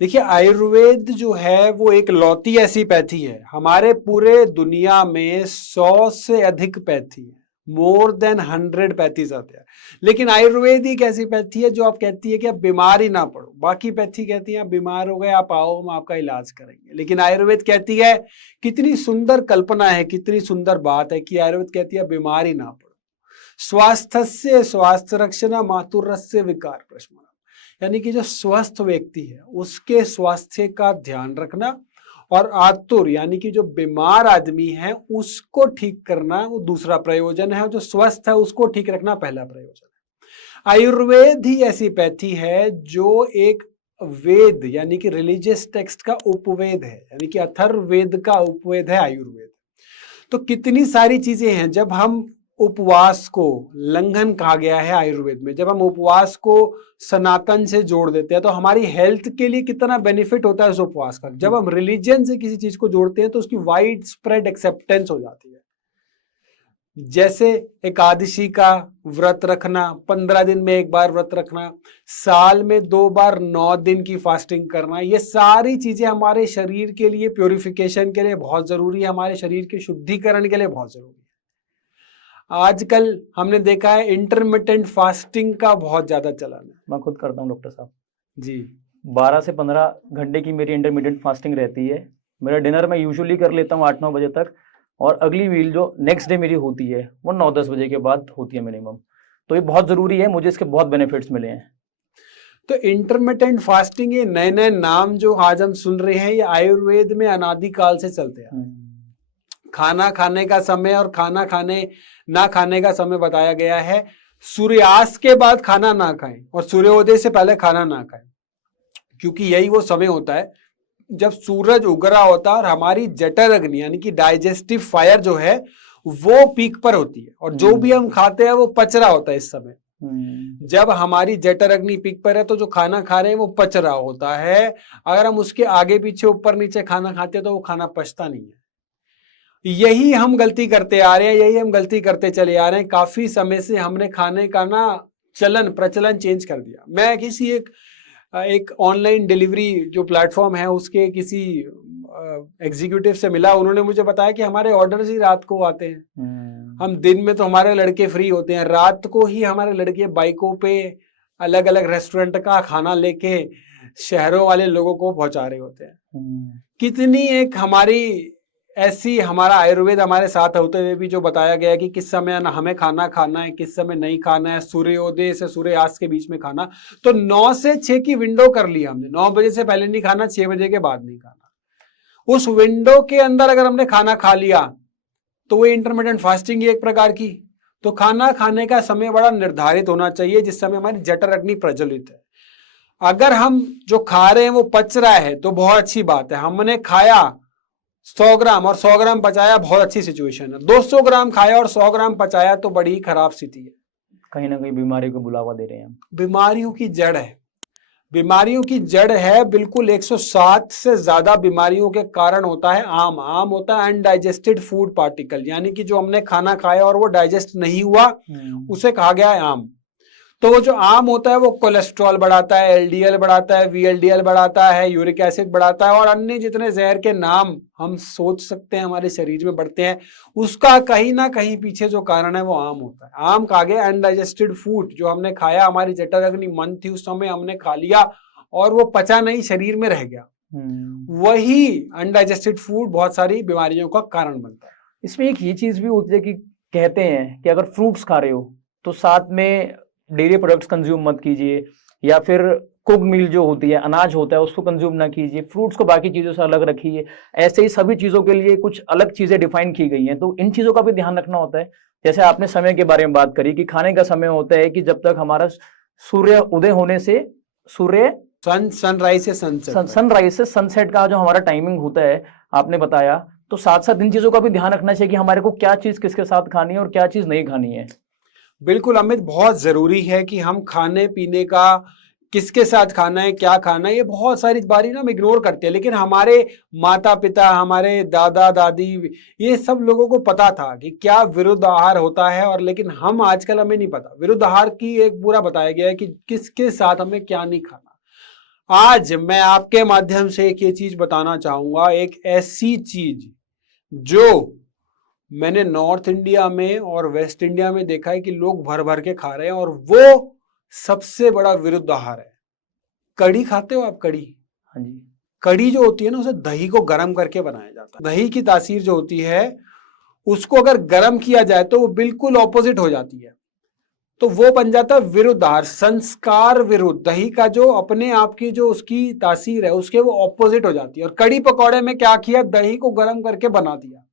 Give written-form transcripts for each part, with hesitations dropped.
देखिए, आयुर्वेद जो है वो एक लौती ऐसी पैथी है। हमारे पूरे दुनिया में 100 से अधिक पैथी है, मोर देन 100 पैथीज आते हैं। लेकिन आयुर्वेद एक ऐसी पैथी है जो आप कहती है कि आप बीमार ही ना पड़ो। बाकी पैथी कहती है आप बीमार हो गए, आप आओ, हम आपका इलाज करेंगे। लेकिन आयुर्वेद कहती है, कितनी सुंदर कल्पना है, कितनी सुंदर बात है कि आयुर्वेद कहती है बीमार ही ना पड़ो। स्वास्थ्य स्वास्थ्य रक्षण मातुरस्य विकार प्रशमनम, यानी कि जो स्वस्थ व्यक्ति है उसके स्वास्थ्य का ध्यान रखना, और आतुर यानी कि जो बीमार आदमी है उसको ठीक करना वो दूसरा प्रयोजन है, और जो स्वस्थ है उसको ठीक रखना पहला प्रयोजन है। आयुर्वेद ही ऐसी पैथी है जो एक वेद यानी कि रिलीजियस टेक्स्ट का उपवेद है, यानी कि अथर्ववेद का उपवेद है आयुर्वेद। तो कितनी सारी चीजें हैं। जब हम उपवास को लंघन कहा गया है आयुर्वेद में, जब हम उपवास को सनातन से जोड़ देते हैं तो हमारी हेल्थ के लिए कितना बेनिफिट होता है उस उपवास का। जब हम रिलीजन से किसी चीज को जोड़ते हैं तो उसकी वाइड स्प्रेड एक्सेप्टेंस हो जाती है। जैसे एकादशी का व्रत रखना, 15 दिन में एक बार व्रत रखना, साल में 2 बार 9 दिन की फास्टिंग करना, ये सारी चीजें हमारे शरीर के लिए प्योरिफिकेशन के लिए बहुत जरूरी है, हमारे शरीर के शुद्धिकरण के लिए बहुत जरूरी है। आजकल हमने देखा है इंटरमिटेंट फास्टिंग का बहुत ज्यादा चलन है। मैं खुद करता हूँ डॉक्टर साहब जी। 12 से 15 घंटे की मेरी इंटरमीडिएट फास्टिंग रहती है। मेरा डिनर मैं यूजुअली कर लेता हूँ 8-9 बजे तक, और अगली मील जो नेक्स्ट डे मेरी होती है वो 9-10 बजे के बाद होती है मिनिमम। तो ये बहुत ज़रूरी है, मुझे इसके बहुत बेनिफिट्स मिले हैं। तो इंटरमिटेंट फास्टिंग, ये नए नए नाम जो आज हम सुन रहे हैं, ये आयुर्वेद में अनादिकाल से चलते हैं। खाना खाने का समय और खाना खाने ना खाने का समय बताया गया है। सूर्यास्त के बाद खाना ना खाएं और सूर्योदय से पहले खाना ना खाएं, क्योंकि यही वो समय होता है जब सूरज उग रहा होता है और हमारी जठर अग्नि यानी कि डाइजेस्टिव फायर जो है वो पीक पर होती है, और जो भी हम खाते हैं वो पच रहा होता है इस समय। जब हमारी जठर अग्नि पीक पर है तो जो खाना खा रहे हैं वो पच रहा होता है। अगर हम उसके आगे पीछे ऊपर नीचे खाना खाते हैं तो वो खाना पचता नहीं है। यही हम गलती करते आ रहे हैं, यही हम गलती करते चले आ रहे हैं। काफी समय से हमने खाने का ना प्रचलन चेंज कर दिया। मैं किसी एक ऑनलाइन डिलीवरी जो प्लेटफॉर्म है उसके किसी एग्जीक्यूटिव से मिला। उन्होंने मुझे बताया कि हमारे ऑर्डर्स ही रात को आते हैं। हम दिन में तो हमारे लड़के फ्री होते हैं, रात को ही हमारे लड़के बाइकों पे अलग अलग रेस्टोरेंट का खाना लेके शहरों वाले लोगों को पहुंचा रहे होते हैं। कितनी एक हमारी ऐसी, हमारा आयुर्वेद हमारे साथ होते हुए भी जो बताया गया है कि किस समय हमें खाना खाना है, किस समय नहीं खाना है, सूर्योदय से सूर्यास्त के बीच में खाना। तो 9 से 6 की विंडो कर ली हमने। 9 बजे से पहले नहीं खाना, 6 बजे के बाद नहीं खाना। उस विंडो के अंदर अगर हमने खाना खा लिया तो वो इंटरमिटेंट फास्टिंग एक प्रकार की। तो खाना खाने का समय बड़ा निर्धारित होना चाहिए जिस समय हमारी जठर अग्नि प्रज्वलित है। अगर हम जो खा रहे हैं वो पच रहा है तो बहुत अच्छी बात है। हमने खाया 100 ग्राम और 100 ग्राम पचाया, बहुत अच्छी सिचुएशन है। 200 ग्राम खाया और 100 ग्राम पचाया तो बड़ी खराब स्थिति है। कहीं ना कहीं बीमारी को बुलावा दे रहे हैं हम। बीमारियों की जड़ है, बीमारियों की जड़ है बिल्कुल। 107 से ज्यादा बीमारियों के कारण होता है आम होता है अनडाइजेस्टेड फूड पार्टिकल, यानी कि जो हमने खाना खाया और वो डाइजेस्ट नहीं हुआ उसे कहा गया है आम। तो वो जो आम होता है वो कोलेस्ट्रॉल बढ़ाता है, एलडीएल बढ़ाता है, वीएलडीएल बढ़ाता है, यूरिक एसिड बढ़ाता है, और अन्य जितने जहर के नाम हम सोच सकते हैं हमारे शरीर में बढ़ते हैं, उसका कहीं ना कहीं पीछे जो कारण है वो आम होता है। आम खा गया अनडाइजेस्टेड फूड, जो हमने खाया, हमारी जठर अग्नि मंद थी उस समय, हमने खा लिया और वो पचा नहीं, शरीर में रह गया। वही अनडाइजेस्टेड फूड बहुत सारी बीमारियों का कारण बनता है। इसमें एक ये चीज भी होती है कि कहते हैं कि अगर फ्रूट्स खा रहे हो तो साथ में डेयरी प्रोडक्ट्स कंज्यूम मत कीजिए, या फिर कुक मील जो होती है, अनाज होता है, उसको कंज्यूम ना कीजिए, फ्रूट्स को बाकी चीज़ों से अलग रखिए। ऐसे ही सभी चीज़ों के लिए कुछ अलग चीज़ें डिफाइन की गई हैं, तो इन चीज़ों का भी ध्यान रखना होता है। जैसे आपने समय के बारे में बात करी कि खाने का समय होता है कि जब तक हमारा सूर्य उदय होने से सनराइज से सनसेट का जो हमारा टाइमिंग होता है आपने बताया, तो साथ साथ इन चीज़ों का भी ध्यान रखना चाहिए कि हमारे को क्या चीज़ किसके साथ खानी है और क्या चीज़ नहीं खानी है। बिल्कुल अमित, बहुत जरूरी है कि हम खाने पीने का किसके साथ खाना है, क्या खाना है, ये बहुत सारी बारी ना हम इग्नोर करते हैं। लेकिन हमारे माता पिता, हमारे दादा दादी, ये सब लोगों को पता था कि क्या विरुद्ध आहार होता है, और लेकिन हम आजकल हमें नहीं पता। विरुद्ध आहार की एक पूरा बताया गया है कि किसके साथ हमें क्या नहीं खाना। आज मैं आपके माध्यम से एक ये चीज बताना चाहूंगा, एक ऐसी चीज जो मैंने नॉर्थ इंडिया में और वेस्ट इंडिया में देखा है कि लोग भर भर के खा रहे हैं, और वो सबसे बड़ा विरुद्ध आहार है। कड़ी खाते हो आप? कड़ी, हाँ जी। कड़ी जो होती है ना, उसे दही को गर्म करके बनाया जाता है। दही की तासीर जो होती है उसको अगर गर्म किया जाए तो वो बिल्कुल ऑपोजिट हो जाती है, तो वो बन जाता है विरुद्ध आहार, संस्कार विरुद्ध। दही का जो अपने आप की जो उसकी तासीर है उसके वो ऑपोजिट हो जाती है। और कड़ी पकौड़े में क्या किया, दही को गर्म करके बना दिया,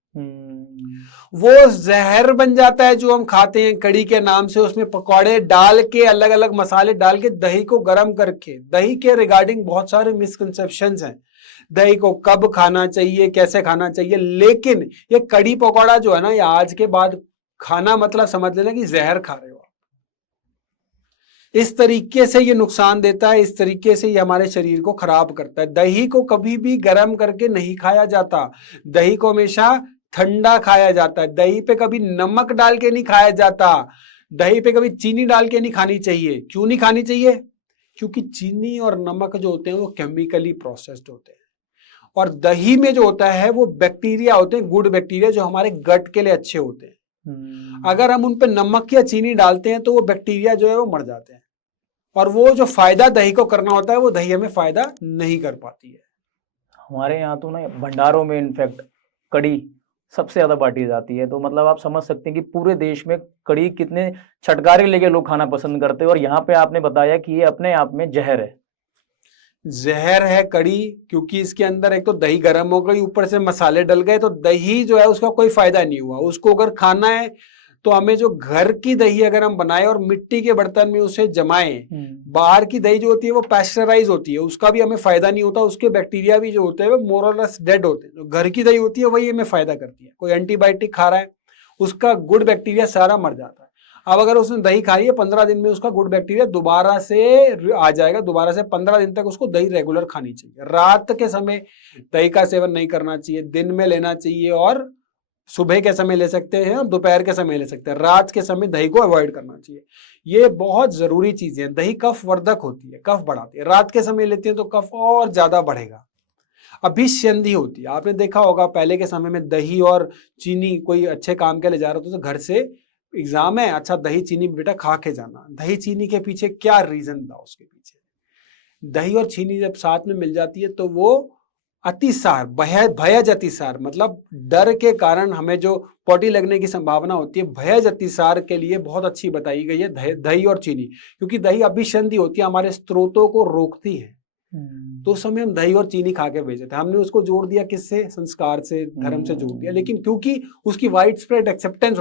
वो जहर बन जाता है जो हम खाते हैं कड़ी के नाम से। उसमें पकौड़े डाल के, अलग अलग मसाले डाल के, दही को गर्म करके। दही के रिगार्डिंग बहुत सारे मिसकंसेप्शंस हैं, दही को कब खाना चाहिए, कैसे खाना चाहिए, लेकिन ये कड़ी पकौड़ा जो है ना, ये आज के बाद खाना मतलब समझ लेना कि जहर खा रहे हो। इस तरीके से ये नुकसान देता है, इस तरीके से ये हमारे शरीर को खराब करता है। दही को कभी भी गर्म करके नहीं खाया जाता, दही को हमेशा ठंडा खाया जाता है। दही पे कभी नमक डाल के नहीं खाया जाता, दही पे कभी चीनी डाल के नहीं खानी चाहिए। क्यों नहीं खानी चाहिए? क्योंकि चीनी और नमक जो होते हैं वो केमिकली प्रोसेस्ड होते हैं, और दही में जो होता है वो बैक्टीरिया होते हैं, गुड बैक्टीरिया, जो हमारे गट के लिए अच्छे होते हैं। अगर हम उन पे नमक या चीनी डालते हैं तो वो बैक्टीरिया जो है वो मर जाते हैं, और वो जो फायदा दही को करना होता है वो दही हमें फायदा नहीं कर पाती है। हमारे यहाँ तो ना भंडारों में इनफैक्ट कड़ी सबसे ज्यादा बांटी जाती है, तो मतलब आप समझ सकते हैं कि पूरे देश में कड़ी कितने छटकारे लेके लोग खाना पसंद करते हैं। और यहाँ पे आपने बताया कि ये अपने आप में जहर है। जहर है कड़ी, क्योंकि इसके अंदर एक तो दही गर्म हो गई, ऊपर से मसाले डल गए, तो दही जो है उसका कोई फायदा नहीं हुआ। उसको अगर खाना है तो हमें जो घर की दही अगर हम बनाए और मिट्टी के बर्तन में उसे जमाएं, बाहर की दही जो होती है वो पैस्चराइज होती है, उसका भी हमें फायदा नहीं होता, उसके बैक्टीरिया भी जो होते हैं वो मोर और लेस डेड होते हैं। जो घर की दही होती है वही हमें फायदा करती है। कोई एंटीबायोटिक खा रहा है, उसका गुड बैक्टीरिया सारा मर जाता है। अब अगर उसने दही खाई है, 15 दिन में उसका गुड बैक्टीरिया दोबारा से आ जाएगा, दोबारा से 15 दिन तक उसको दही रेगुलर खानी चाहिए। रात के समय दही का सेवन नहीं करना चाहिए, दिन में लेना चाहिए, और सुबह के समय ले सकते हैं और दोपहर के समय ले सकते हैं। रात के समय दही को अवॉइड करना चाहिए। ये बहुत जरूरी चीजें हैं। दही कफ वर्धक होती है, कफ बढ़ाती है। रात के समय लेते हैं तो कफ और ज्यादा बढ़ेगा। अभिसंधि होती है, आपने देखा होगा पहले के समय में दही और चीनी, कोई अच्छे काम के लिए जा रहा था तो घर से एग्जाम है, अच्छा दही चीनी बेटा खा के जाना। दही चीनी के पीछे क्या रीजन था? उसके पीछे दही और चीनी जब साथ में मिल जाती है तो वो अतिसार, भयज अतिसार, मतलब डर के कारण हमें जो पोटी लगने की संभावना होती है, भयज अतिसार के लिए बहुत अच्छी बताई गई है दही और चीनी। क्योंकि दही अभिसंधि होती है, हमारे स्त्रोतों को रोकती है। तो उस समय हम दही और चीनी खा के भेजे थे, हमने उसको जोड़ दिया किससे? संस्कार से, धर्म से जोड़ दिया। लेकिन क्योंकि उसकी वाइड स्प्रेड एक्सेप्टेंस